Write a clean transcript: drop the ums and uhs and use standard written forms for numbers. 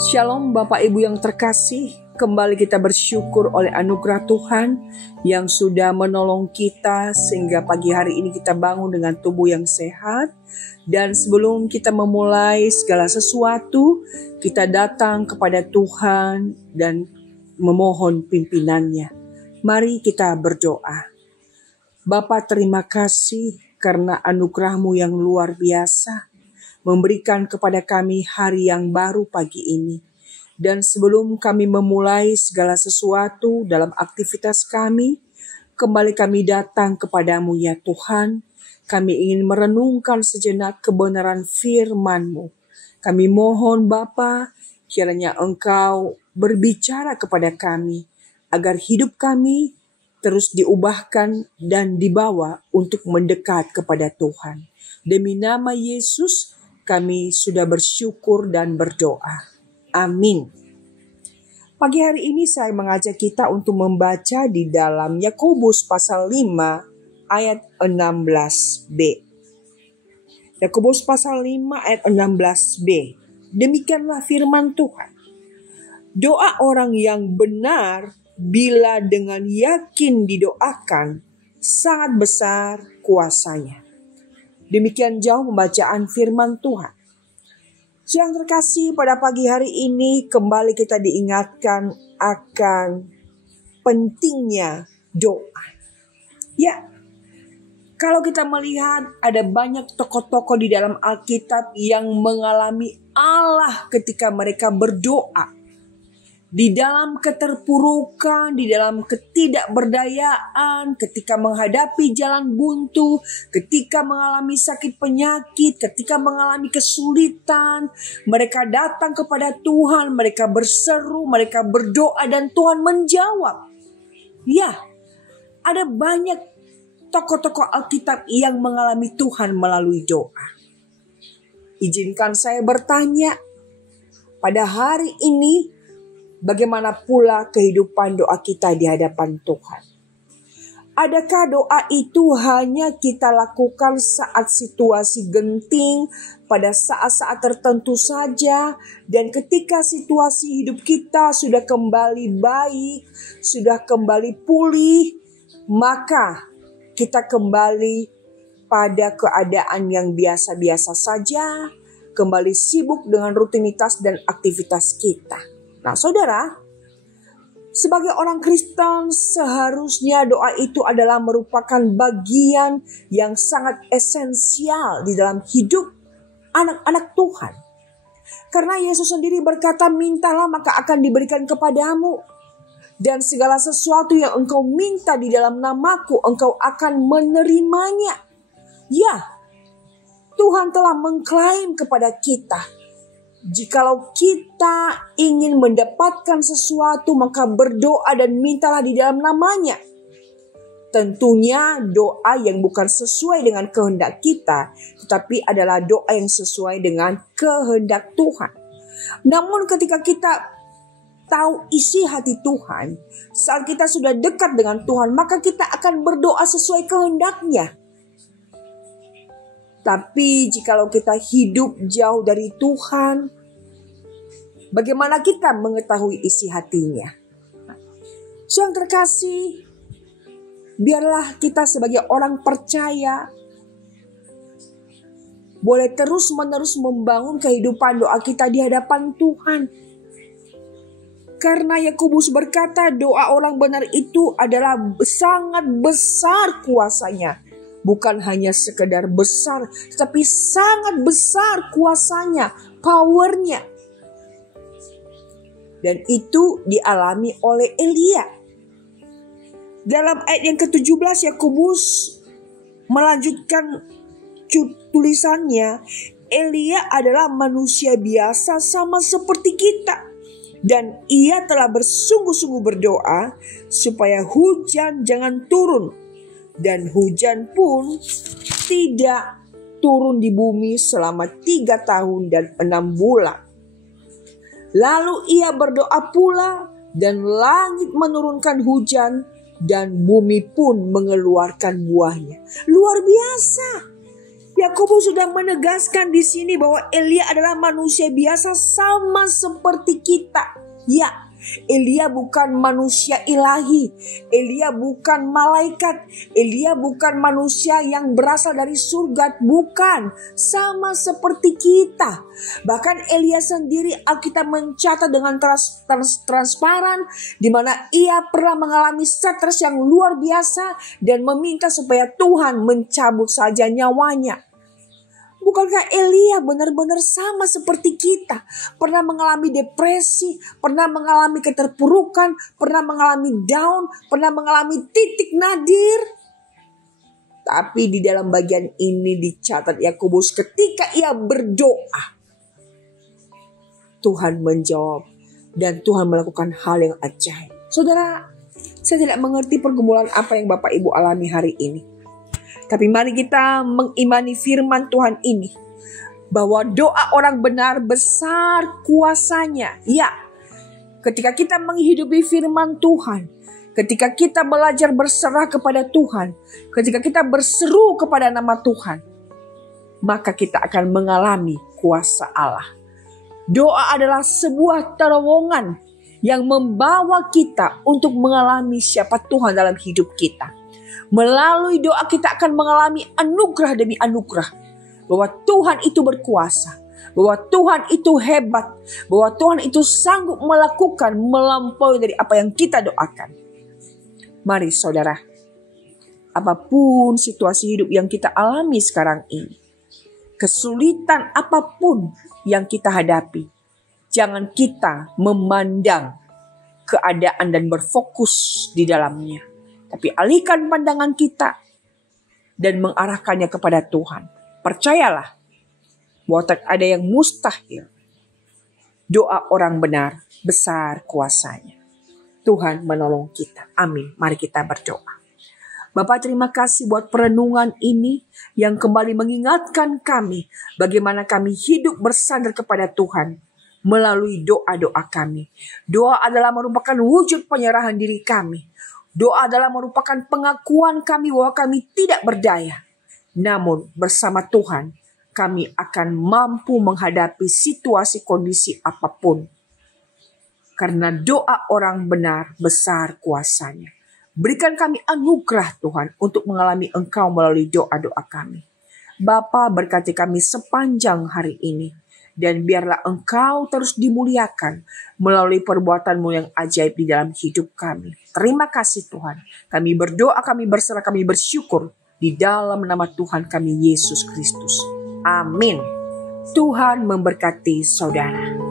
Shalom Bapak Ibu yang terkasih, kembali kita bersyukur oleh anugerah Tuhan yang sudah menolong kita sehingga pagi hari ini kita bangun dengan tubuh yang sehat. Dan sebelum kita memulai segala sesuatu, kita datang kepada Tuhan dan memohon pimpinannya. Mari kita berdoa. Bapa, terima kasih karena anugerah-Mu yang luar biasa memberikan kepada kami hari yang baru pagi ini. Dan sebelum kami memulai segala sesuatu dalam aktivitas kami, kembali kami datang kepadamu ya Tuhan. Kami ingin merenungkan sejenak kebenaran firman-Mu. Kami mohon Bapa, kiranya Engkau berbicara kepada kami, agar hidup kami terus diubahkan dan dibawa untuk mendekat kepada Tuhan. Demi nama Yesus, kami sudah bersyukur dan berdoa. Amin. Pagi hari ini saya mengajak kita untuk membaca di dalam Yakobus pasal 5 ayat 16b. Yakobus pasal 5 ayat 16b. Demikianlah firman Tuhan. Doa orang yang benar bila dengan yakin didoakan, sangat besar kuasanya. Demikian jauh pembacaan firman Tuhan. Yang terkasih, pada pagi hari ini kembali kita diingatkan akan pentingnya doa. Ya, kalau kita melihat ada banyak tokoh-tokoh di dalam Alkitab yang mengalami Allah ketika mereka berdoa. Di dalam keterpurukan, di dalam ketidakberdayaan, ketika menghadapi jalan buntu, ketika mengalami sakit penyakit, ketika mengalami kesulitan, mereka datang kepada Tuhan, mereka berseru, mereka berdoa dan Tuhan menjawab. Ya, ada banyak tokoh-tokoh Alkitab yang mengalami Tuhan melalui doa. Izinkan saya bertanya, pada hari ini, bagaimana pula kehidupan doa kita di hadapan Tuhan? Adakah doa itu hanya kita lakukan saat situasi genting, pada saat-saat tertentu saja, dan ketika situasi hidup kita sudah kembali baik, sudah kembali pulih, maka kita kembali pada keadaan yang biasa-biasa saja, kembali sibuk dengan rutinitas dan aktivitas kita? Nah, saudara, sebagai orang Kristen seharusnya doa itu adalah merupakan bagian yang sangat esensial di dalam hidup anak-anak Tuhan. Karena Yesus sendiri berkata, mintalah maka akan diberikan kepadamu. Dan segala sesuatu yang engkau minta di dalam namaku, engkau akan menerimanya. Ya, Tuhan telah mengklaim kepada kita, jikalau kita ingin mendapatkan sesuatu, maka berdoa dan mintalah di dalam namanya. Tentunya doa yang bukan sesuai dengan kehendak kita, tetapi adalah doa yang sesuai dengan kehendak Tuhan. Namun ketika kita tahu isi hati Tuhan, saat kita sudah dekat dengan Tuhan, maka kita akan berdoa sesuai kehendaknya. Tapi jikalau kita hidup jauh dari Tuhan, bagaimana kita mengetahui isi hatinya? Yang terkasih, biarlah kita sebagai orang percaya boleh terus-menerus membangun kehidupan doa kita di hadapan Tuhan. Karena Yakobus berkata, doa orang benar itu adalah sangat besar kuasanya. Bukan hanya sekedar besar, tapi sangat besar kuasanya, powernya. Dan itu dialami oleh Elia. Dalam ayat yang ke-17 Yakobus melanjutkan tulisannya, Elia adalah manusia biasa sama seperti kita. Dan ia telah bersungguh-sungguh berdoa supaya hujan jangan turun. Dan hujan pun tidak turun di bumi selama 3 tahun dan 6 bulan. Lalu ia berdoa pula dan langit menurunkan hujan dan bumi pun mengeluarkan buahnya. Luar biasa. Yakobus sudah menegaskan di sini bahwa Elia adalah manusia biasa sama seperti kita. Ya, Elia bukan manusia ilahi. Elia bukan malaikat. Elia bukan manusia yang berasal dari surga. Bukan. Sama seperti kita. Bahkan Elia sendiri Alkitab mencatat dengan transparan, di mana ia pernah mengalami stres yang luar biasa dan meminta supaya Tuhan mencabut saja nyawanya. Bukankah Elia benar-benar sama seperti kita? Pernah mengalami depresi, pernah mengalami keterpurukan, pernah mengalami down, pernah mengalami titik nadir. Tapi di dalam bagian ini dicatat Yakobus ketika ia berdoa, Tuhan menjawab dan Tuhan melakukan hal yang ajaib. Saudara, saya tidak mengerti pergumulan apa yang Bapak Ibu alami hari ini. Tapi mari kita mengimani firman Tuhan ini, bahwa doa orang benar besar kuasanya. Ya, ketika kita menghidupi firman Tuhan, ketika kita belajar berserah kepada Tuhan, ketika kita berseru kepada nama Tuhan, maka kita akan mengalami kuasa Allah. Doa adalah sebuah terowongan yang membawa kita untuk mengalami siapa Tuhan dalam hidup kita. Melalui doa kita akan mengalami anugerah demi anugerah. Bahwa Tuhan itu berkuasa. Bahwa Tuhan itu hebat. Bahwa Tuhan itu sanggup melakukan melampaui dari apa yang kita doakan. Mari saudara, apapun situasi hidup yang kita alami sekarang ini, kesulitan apapun yang kita hadapi, jangan kita memandang keadaan dan berfokus di dalamnya. Tapi alihkan pandangan kita dan mengarahkannya kepada Tuhan. Percayalah bahwa tak ada yang mustahil. Doa orang benar besar kuasanya. Tuhan menolong kita. Amin. Mari kita berdoa. Bapak, terima kasih buat perenungan ini yang kembali mengingatkan kami bagaimana kami hidup bersandar kepada Tuhan melalui doa-doa kami. Doa adalah merupakan wujud penyerahan diri kami. Doa adalah merupakan pengakuan kami bahwa kami tidak berdaya. Namun bersama Tuhan kami akan mampu menghadapi situasi kondisi apapun. Karena doa orang benar besar kuasanya. Berikan kami anugerah Tuhan untuk mengalami Engkau melalui doa-doa kami. Bapa, berkati kami sepanjang hari ini. Dan biarlah Engkau terus dimuliakan melalui perbuatan-Mu yang ajaib di dalam hidup kami. Terima kasih Tuhan. Kami berdoa, kami berserah, kami bersyukur di dalam nama Tuhan kami Yesus Kristus. Amin. Tuhan memberkati saudara.